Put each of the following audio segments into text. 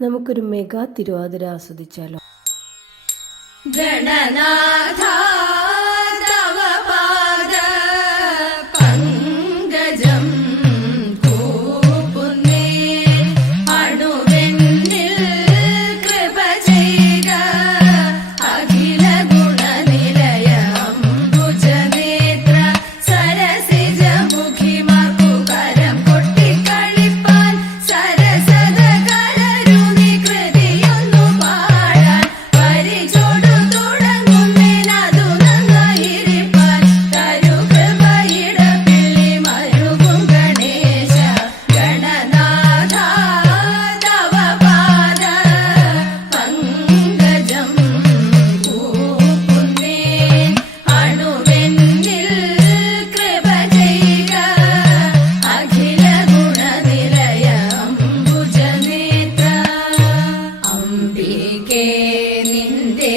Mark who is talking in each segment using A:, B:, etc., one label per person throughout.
A: നമുക്കൊരു മെഗാ തിരുവാതിര ആസ്വദിച്ചാലോ.
B: ഗണനാഥ നിന്റെ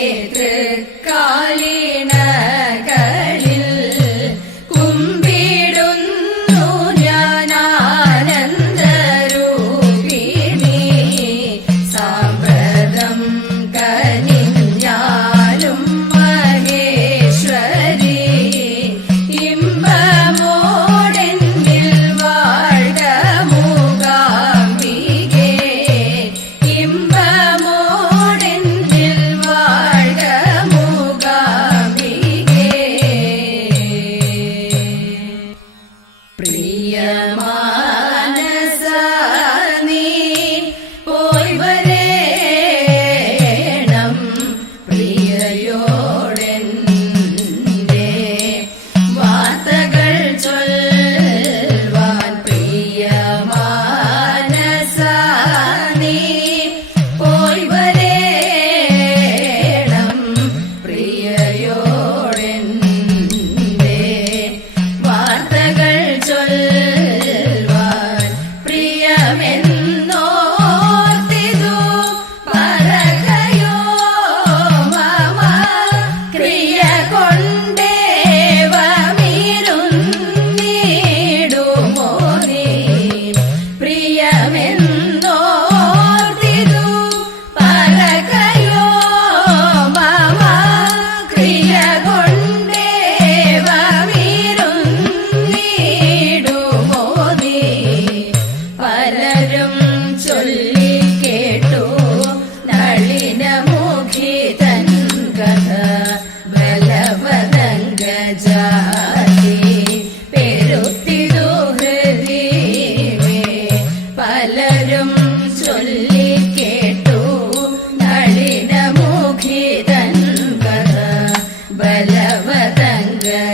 B: ബലവതംഗജാതി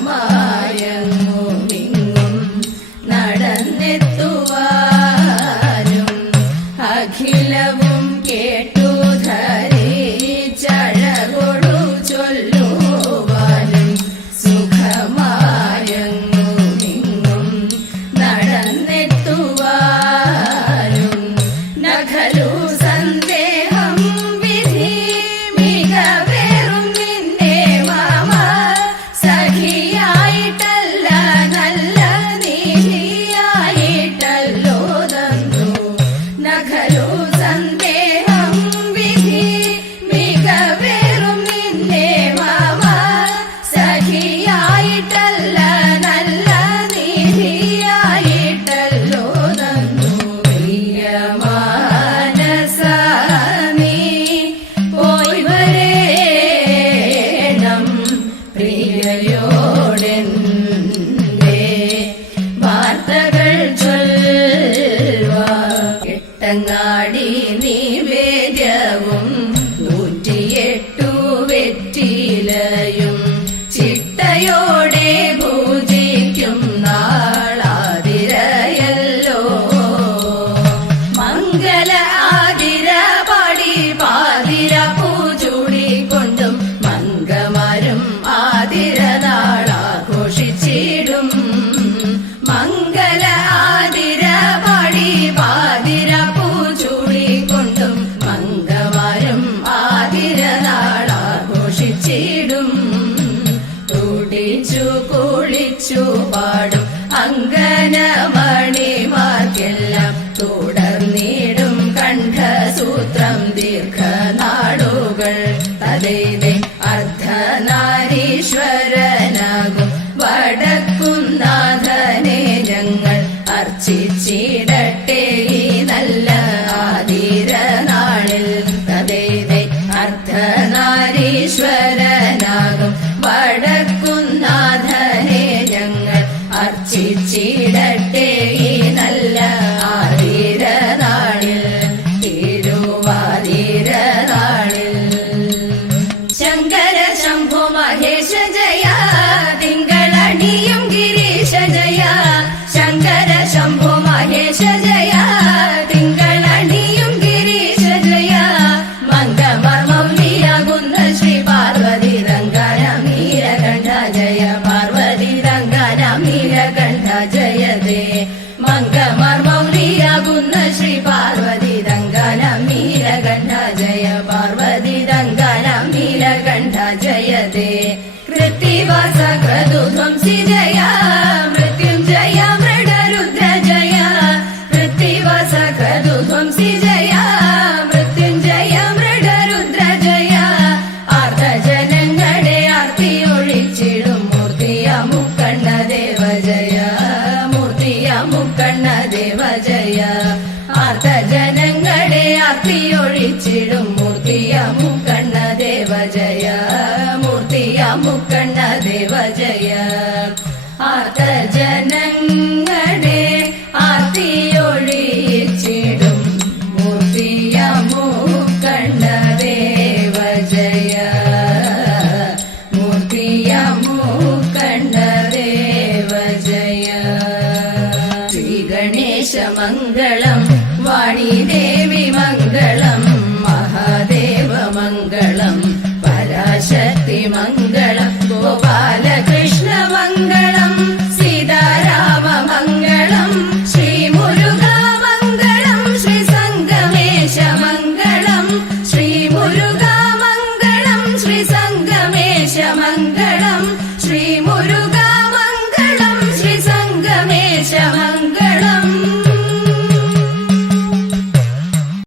B: Mama. மங்கள ചർച്ചിച്ചിടട്ടേ ीलकण्ठ जयते कृत्तिवास क्रतुध्वंसि सकदु ध्वंसि जया मृत्युञ्जय मृडरुद्र ജയ ആർദ്ധജനങ്ങളെ ആർത്തി ഒഴിച്ചിടും മൂർത്തിയ മുക്കണ്ണ ദേവ ജയ മൂർത്തിയ മുക്കണ്ണ ദേവ ജയ ആർദ്ധജനങ്ങളെ ആർത്തി ഒഴിച്ചിടും മൂർത്തിയ മുക്കണ്ണ ദേവ ജയ മൂർത്തിയ മുക്കണ്ണ ദേവ ജയ ആർദ്ധജനങ്ങൾ